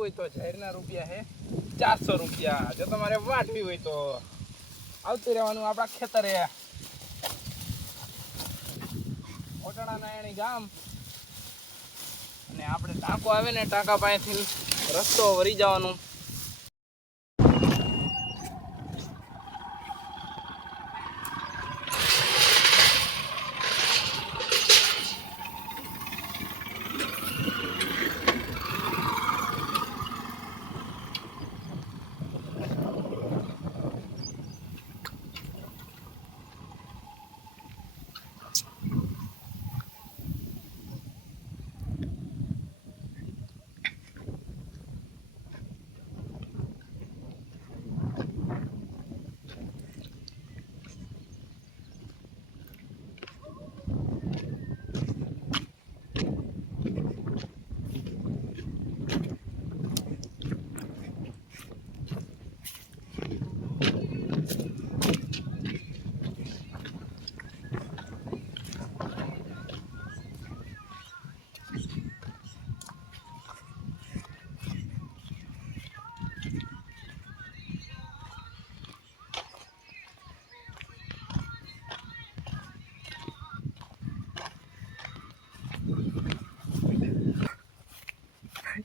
હોય તો જાહેરના રૂપિયા હે 400 રૂપિયા। જો તમારે વાટવી હોય તો આવતું રહેવાનું આપણા ખેતરે ઓટણા નાયણી ગામ અને આપણે ટાંકો આવે ને ટાંકા પાસેથી રસ્તો વળી જવાનું।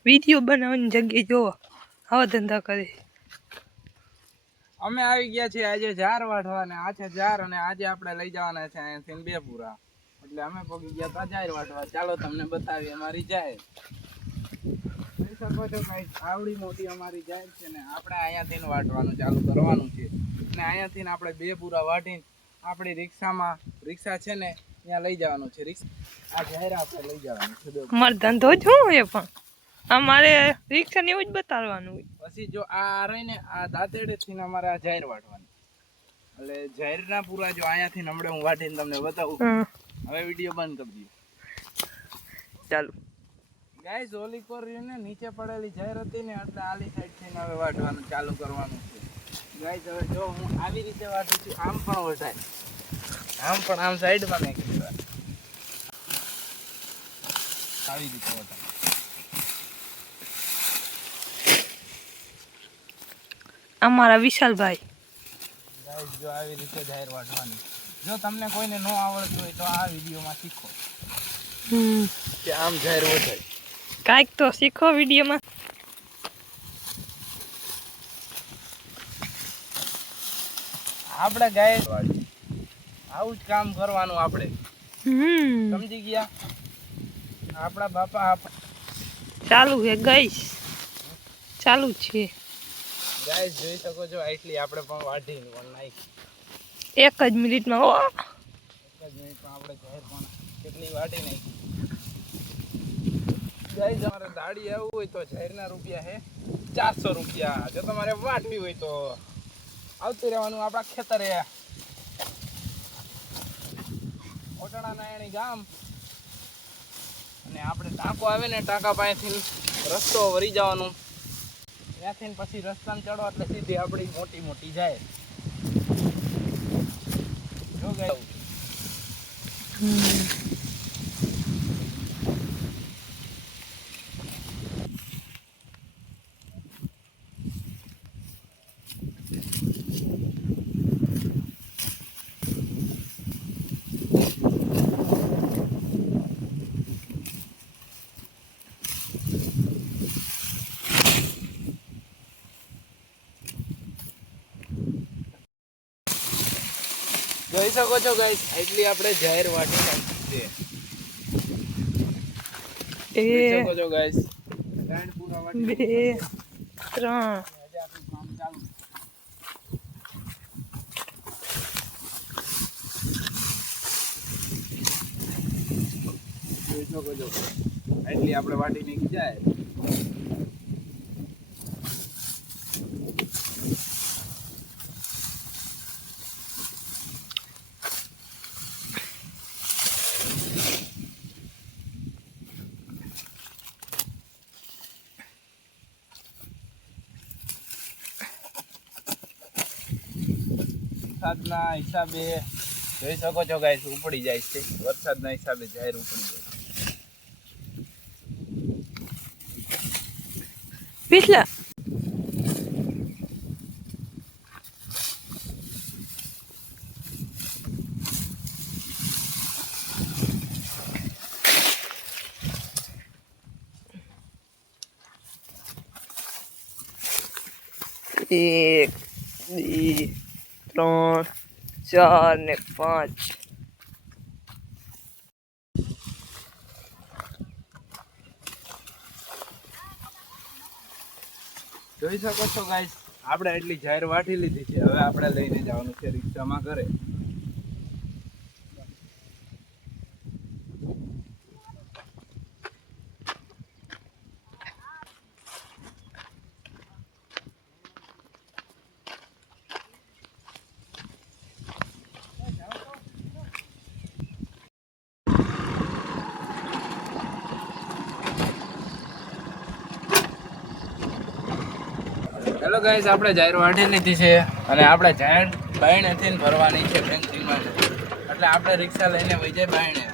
वीडियो बनावવાની જગ્યા જો આવા ધંધા કરે। અમે આવી ગયા છે આજે જાર વાઢવા ને આ છે જાર અને આજે આપણે લઈ જવાના છે અહીંયાથી બેપુરા। એટલે અમે પગી ગયા તા જાર વાઢવા। ચાલો તમને બતાવીએ અમારી જાર। જોઈ શકો છો ગાઈસ આવડી મોટી અમારી જાર છે ને આપણે અહીંયાથી વાઢવાનું ચાલુ કરવાનું છે અને અહીંયાથી આપણે બેપુરા વાઢીને આપણી રિક્ષા છે ને ત્યાં લઈ જવાનું છે। આ જાર આપણે લઈ જવાનું છે। અમાર ધંધો શું હોય પણ અમારે રિક્ષા ને એવું જ બતાવવાનું હોય। પછી જો આ રહીને આ દાંતેડેથી અમારે આ જાહેર વાટવાની એટલે જાહેરના પૂરા જો અહીંયાથી હમણે હું વાટીને તમને બતાવું। હવે વિડીયો બંધ કરી દઈએ ચાલો ગાઈસ। ઓલી કોરી ને નીચે પડેલી જાહેર હતી ને એટલે આલી સાઈડ થઈને હવે વાટવાનું ચાલુ કરવાનું છે ગાઈસ। હવે જો હું આવી રીતે વાટું છું આમ પણ વટાય આમ પણ આમ સાઈડમાં નાખી દેવા આવી રીતે વટાય। અમારા વિશાલભાઈ ગાઈસ જો આવી રીતે જાહેર વાટવાની। જો તમને કોઈને ન આવડતું હોય તો આ વિડીયોમાં શીખો કે આમ જાહેર વટાય। કાંઈક તો શીખો વિડીયોમાં। આપણે ગાય આવું જ કામ કરવાનું આપણે સમજી ગયા। આપણા બાપા ચાલુ છે ગાઈસ ચાલુ છે ગાઈસ જોઈ શકો છો આટલી આપણે પણ વાઢીને પણ નાખી 1 જ મિનિટમાં। 1 જ મિનિટમાં આપણે જાહેર પણ કેટલી વાઢી નાખી ગાઈસ। તમારે દાડી આવવું હોય તો જાહેરના રૂપિયા હે 400 રૂપિયા। જો તમારે વાટવી હોય તો આવતું રહેવાનું આપણા ખેતરે ઓટણા નાયણી ગામ અને આપણે ટાંકો આવે ને ટાંકા પાસેથી રસ્તો વળી જવાનું। ત્યાંથી પછી રસ્તામાં ચડો એટલે સીધી આપણી મોટી મોટી જાય જો ગાય। જોઈ શકો છો ગાઈસ એટલી આપણે જાહેર વાટી નાખી છે। જોઈ શકો છો ગાઈસ ગાંડ પૂરા વાટી 2 3 આજે આપણું કામ ચાલુ જોઈ શકો છો એટલી આપણે વાટી નાખી જાય। વરસાદના હિસાબે જોઈ શકો છો ગાઈસ ઉપડી જાય છે। વરસાદના હિસાબે જાહેર ઉપડી જાય। पिछला एक बी 3 4 ने 5 જોઈ શકો છો ગાઈસ, આપણે એટલી જાહેર વાટી લીધી છે. હવે આપણે લઈને જવાનું છે રિક્ષામાં ઘરે. હેલો ગાઈસ, આપણે જાહેર વાટી લીધી છે અને આપણે જાહેર બાયણેથી ભરવાની છે ફેન્સિંગમાં. એટલે આપણે રિક્ષા લઈને વહી જાય બાયણે.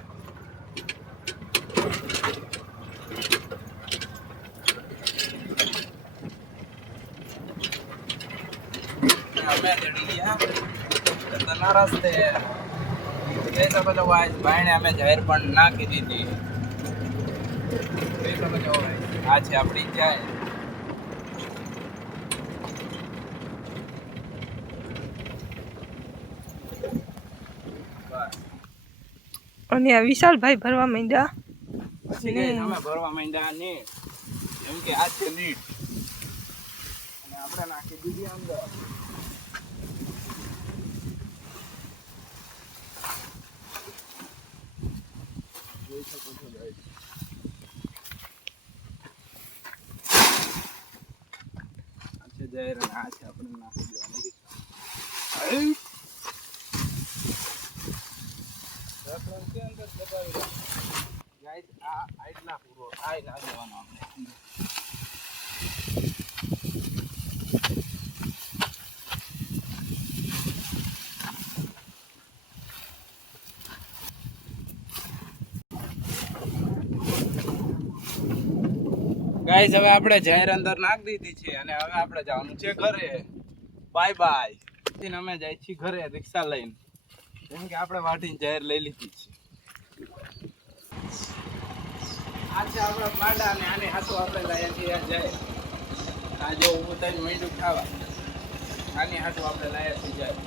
અમે ચડી ગયા રસ્તાના રસ્તે. જોઈ શકો છો ગાઈસ, બાયણે અમે જાહેર પણ નાખી દીધી. જોઈ શકો છો ગાઈસ, આ છે આપણી જાહેર. અને આ વિશાલભાઈ ભરવા માંડ્યા. પછી ગાઈસ અમે ભરવા માંડ્યા ને એમ કે આ છે નીટ અને આપણે નાખી દીધી અંદર. જોઈ શકો છો ગાઈસ, આ છે જાહેર અને આ છે આપણે નાખી દેવાની. ગાઈસ આ આટલા પૂરો આ ના દેવાનો આપણે. ગાઈસ હવે આપણે જાહેર અંદર નાખી દીધી છે અને હવે આપણે જવાનું છે ઘરે. Bye bye. અમે જાય છીએ ઘરે રિક્ષા લઈને, કેમ કે આપણે વાટીને જાહેર લઈ લીધી છે. આ છે આપણા પાડા અને આને હાથો આપણે લાયા છીએ આ જાહેર. આ જો ઊભું થઈને મીંડું ખાવા, આની હાથો આપણે લાયા છીએ જાહેર.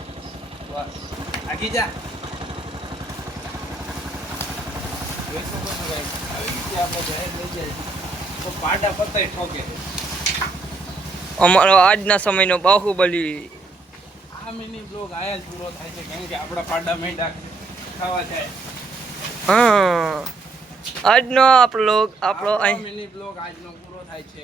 બસ આગી જા. જોઈ શકો છો ગાઈસ, આવી રીતે આપણે જાહેર લઈ જાય તો પાડા પતાય ઠોકે. અમારો આજના સમયનો બાહુબલી. આ મિની બ્લોગ આયા જ પૂરો થાય છે, કેમ કે આપણા પાડા મીંડા ખાવા જાય. હા, આજનો આપણો આપણો મિની બ્લોગ આજનો પૂરો થાય છે.